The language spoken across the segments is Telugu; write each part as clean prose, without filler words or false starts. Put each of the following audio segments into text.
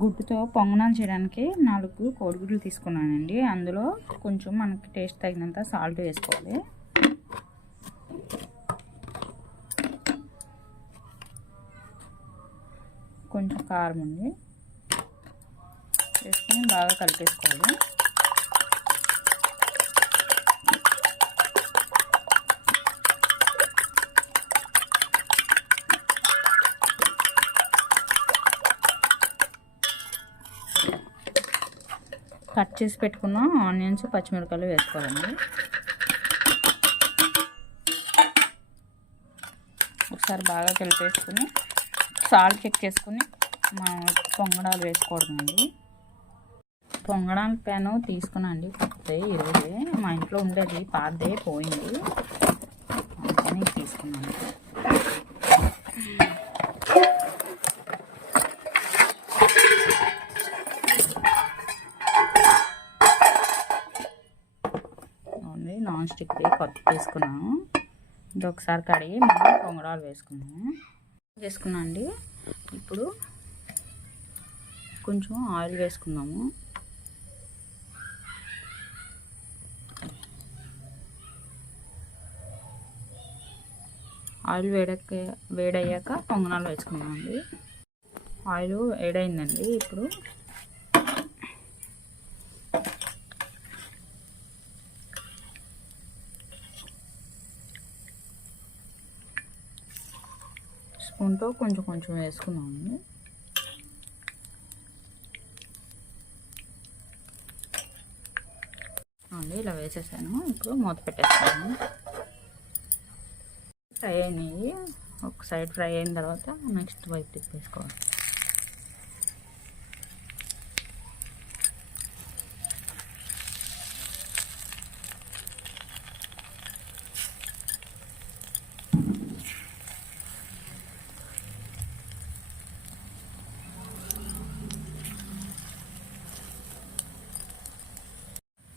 గుడ్డుతో పొంగనాలు చేయడానికి 4 కోడిగుడ్లు తీసుకున్నానండి. అందులో కొంచెం మనకి టేస్ట్ తగినంత సాల్ట్ వేసుకోవాలి. కొంచెం కారం ఉంది వేసుకొని బాగా కలిపేసుకోవాలి. కట్ చేసి పెట్టుకున్న ఆనియన్స్, పచ్చిమిరపకాయలు వేసుకోవాలండి. ఒకసారి బాగా కలిపేసుకుని సాల్ట్ చెక్ చేసుకుని పొంగడాలు వేసుకోవడం అండి. పొంగడాల ప్యాను తీసుకున్నాండి కొత్తది. ఈరోజే మా ఇంట్లో ఉండేది పాతదే పోయింది, అందుకని తీసుకున్నాను. నాన్ స్టిక్ది కొత్త తీసుకున్నాను. ఇది ఒకసారి కడిగి మనం పొంగడాలు వేసుకున్నాను అండి. ఇప్పుడు కొంచెం ఆయిల్ వేసుకుందాము. ఆయిల్ వేడయ్యాక పొంగనాలు వేసుకున్నామండి. ఆయిల్ వేడైందండి. ఇప్పుడు స్పూన్తో కొంచెం కొంచెం వేసుకున్నాము. అండి ఇలా వేసేసాను. ఇప్పుడు మూత పెట్టేస్తాను. ఫ్రై అయినాయి. ఒక సైడ్ ఫ్రై అయిన తర్వాత నెక్స్ట్ వైపు తిప్పేసుకోవాలి.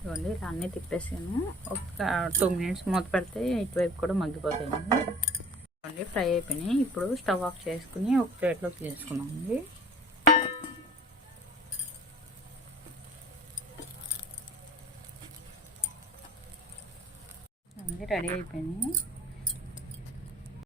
చూడండి ఇలా అన్నీ తిప్పేసాను. ఒక 2 మినిట్స్ మూత పెడితే ఇటువైపు కూడా మగ్గిపోతాయండి. చూడండి ఫ్రై అయిపోయినాయి. ఇప్పుడు స్టవ్ ఆఫ్ చేసుకుని ఒక ప్లేట్లోకి తీసుకున్నామండి. రెడీ అయిపోయినాయి.